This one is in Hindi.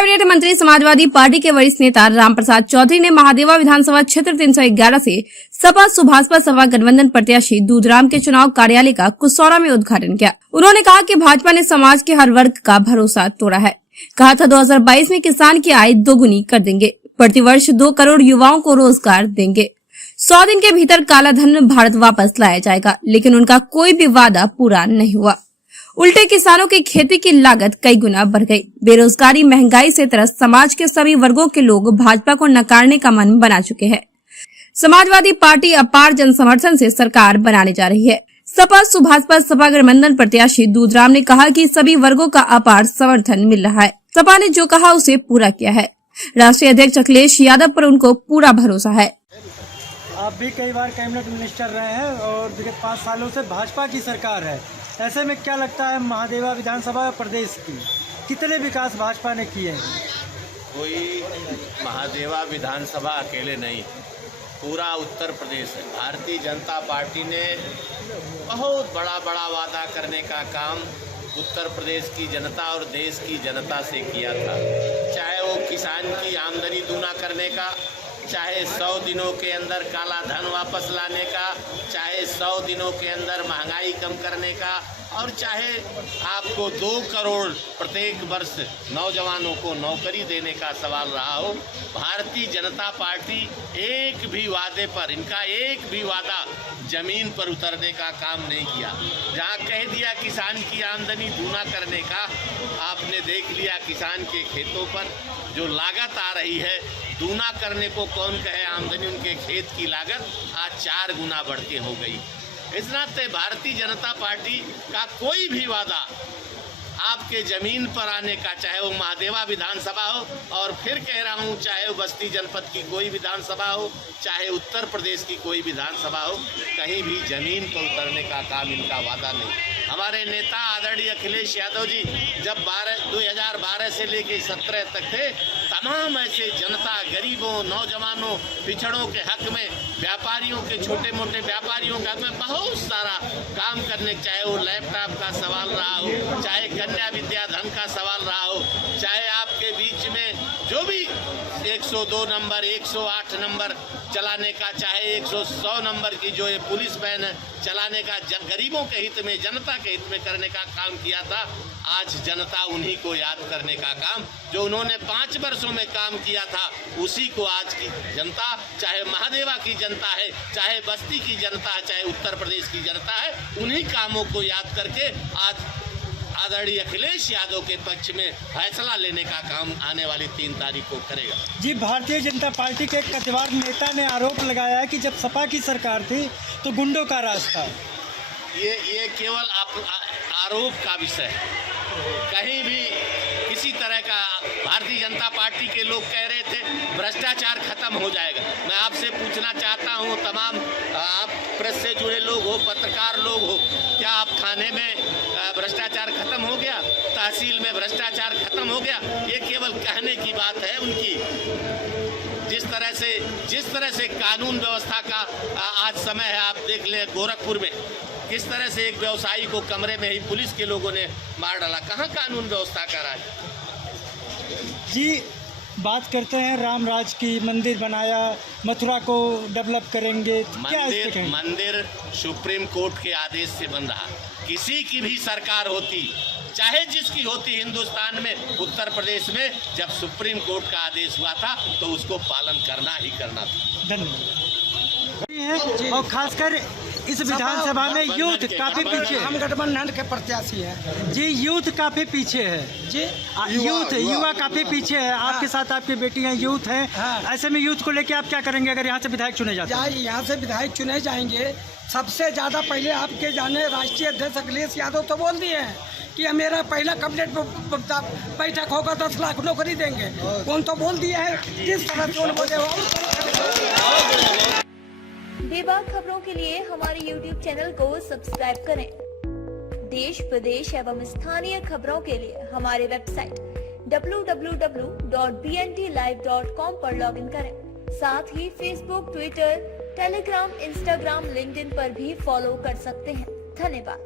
कैबिनेट मंत्री समाजवादी पार्टी के वरिष्ठ नेता रामप्रसाद चौधरी ने महादेवा विधानसभा क्षेत्र 311 से सपा सुभाषपा सपा गठबंधन प्रत्याशी दूधराम के चुनाव कार्यालय का कुसौरा में उद्घाटन किया। उन्होंने कहा कि भाजपा ने समाज के हर वर्ग का भरोसा तोड़ा है। कहा था 2022 में किसान की आय दोगुनी कर देंगे, प्रतिवर्ष 2 करोड़ युवाओं को रोजगार देंगे, 100 दिन के भीतर काला धन भारत वापस लाया जाएगा। लेकिन उनका कोई भी वादा पूरा नहीं हुआ। उल्टे किसानों की खेती की लागत कई गुना बढ़ गई। बेरोजगारी महंगाई से त्रस्त समाज के सभी वर्गों के लोग भाजपा को नकारने का मन बना चुके हैं। समाजवादी पार्टी अपार जन समर्थन से सरकार बनाने जा रही है। सपा सुभाषपा सपा गठबंधन प्रत्याशी दूधराम ने कहा कि सभी वर्गों का अपार समर्थन मिल रहा है। सपा ने जो कहा उसे पूरा किया है। राष्ट्रीय अध्यक्ष अखिलेश यादव पर उनको पूरा भरोसा है। आप भी कई बार कैबिनेट मिनिस्टर रहे हैं और विगत 5 सालों से भाजपा की सरकार है। ऐसे में क्या लगता है महादेवा विधानसभा प्रदेश की कितने विकास भाजपा ने किए हैं? कोई महादेवा विधानसभा अकेले नहीं, पूरा उत्तर प्रदेश है। भारतीय जनता पार्टी ने बहुत बड़ा वादा करने का काम उत्तर प्रदेश की जनता और देश की जनता से किया था। चाहे वो किसान की आमदनी दूना करने का, चाहे 100 दिनों के अंदर काला धन वापस लाने का, चाहे 100 दिनों के अंदर महंगाई कम करने का, और चाहे आपको 2 करोड़ प्रत्येक वर्ष नौजवानों को नौकरी देने का सवाल रहा हो। भारतीय जनता पार्टी एक भी वादे पर, इनका एक भी वादा जमीन पर उतरने का काम नहीं किया। जहां कह दिया किसान की आमदनी दूना करने का, आपने देख लिया किसान के खेतों पर जो लागत आ रही है, दूना करने को कौन कहे, आमदनी उनके खेत की लागत आज 4 गुना बढ़ के हो गई। इस नाते भारतीय जनता पार्टी का कोई भी वादा आपके जमीन पर आने का, चाहे वो महादेवा विधानसभा हो, और फिर कह रहा हूँ चाहे वो बस्ती जनपद की कोई विधानसभा हो, चाहे उत्तर प्रदेश की कोई विधानसभा हो, कहीं भी जमीन पर उतरने का काम इनका वादा नहीं। हमारे नेता आदरणीय अखिलेश यादव जी जब 2012 से लेकर 17 तक थे, तमाम ऐसे जनता, गरीबों, नौजवानों, पिछड़ों के हक में, व्यापारियों के, छोटे मोटे व्यापारियों के हक में बहुत सारा काम करने, चाहे वो लैपटॉप का सवाल रहा हो, चाहे कन्या विद्याधन का सवाल रहा हो, चाहे आपके बीच में जो भी 102 नंबर, 108 नंबर चलाने का, चाहे 100 नंबर की जो ये पुलिस वैन चलाने का, गरीबों के हित में, जनता के हित में करने का काम किया था। आज जनता उन्हीं को याद करने का काम, जो उन्होंने 5 वर्षों में काम किया था, उसी को आज की जनता, चाहे महादेवा की जनता है, चाहे बस्ती की जनता है, चाहे उत्तर प्रदेश की जनता है, उन्हीं कामों को याद करके आज आदरणीय अखिलेश यादव के पक्ष में फैसला लेने का काम आने वाली 3 तारीख को करेगा। जी, भारतीय जनता पार्टी के एक कथिवार नेता ने आरोप लगाया है कि जब सपा की सरकार थी तो गुंडों का राज था। ये केवल आरोप का विषय है। कहीं भी किसी तरह का, भारतीय जनता पार्टी के लोग कह रहे थे भ्रष्टाचार खत्म हो जाएगा। मैं आपसे पूछना चाहता हूं, तमाम आप प्रेस से जुड़े लोग हो, पत्रकार लोग हो, क्या आप थाने में भ्रष्टाचार खत्म हो गया, तहसील में भ्रष्टाचार खत्म हो गया? ये केवल कहने की बात है उनकी। जिस तरह से कानून व्यवस्था का आज समय है, आप देख ले गोरखपुर में किस तरह से एक व्यवसायी को कमरे में ही पुलिस के लोगों ने मार डाला। कहाँ कानून व्यवस्था का राज? जी, बात करते हैं राम राज की, मंदिर बनाया, मथुरा को डेवलप करेंगे, मंदिर सुप्रीम कोर्ट के आदेश से बन रहा। किसी की भी सरकार होती, चाहे जिसकी होती हिंदुस्तान में, उत्तर प्रदेश में जब सुप्रीम कोर्ट का आदेश हुआ था तो उसको पालन करना ही करना था। धन्यवाद। और खासकर इस विधानसभा में यूथ काफी पीछे, हम गठबंधन के प्रत्याशी हैं जी। यूथ काफी पीछे है जी, युवा काफी पीछे है। आपके साथ आपकी बेटियां यूथ हैं। ऐसे में यूथ को लेके आप क्या करेंगे अगर यहाँ से विधायक चुने जाते हैं? यहाँ से विधायक चुने जाएंगे, सबसे ज़्यादा पहले आपके जाने राष्ट्रीय अध्यक्ष अखिलेश यादव तो बोल दिए हैं कि मेरा पहला कैबिनेट बैठक होगा, 10 लाख नौकरी देंगे। कौन तो बोल दिया है, जिस तरह से बोले। बेबाक खबरों के लिए हमारे YouTube चैनल को सब्सक्राइब करें। देश, प्रदेश एवं स्थानीय खबरों के लिए हमारे वेबसाइट www.bntlive.com पर लॉगिन करें। साथ ही Facebook, Twitter, Telegram, Instagram, LinkedIn पर भी फॉलो कर सकते हैं। धन्यवाद।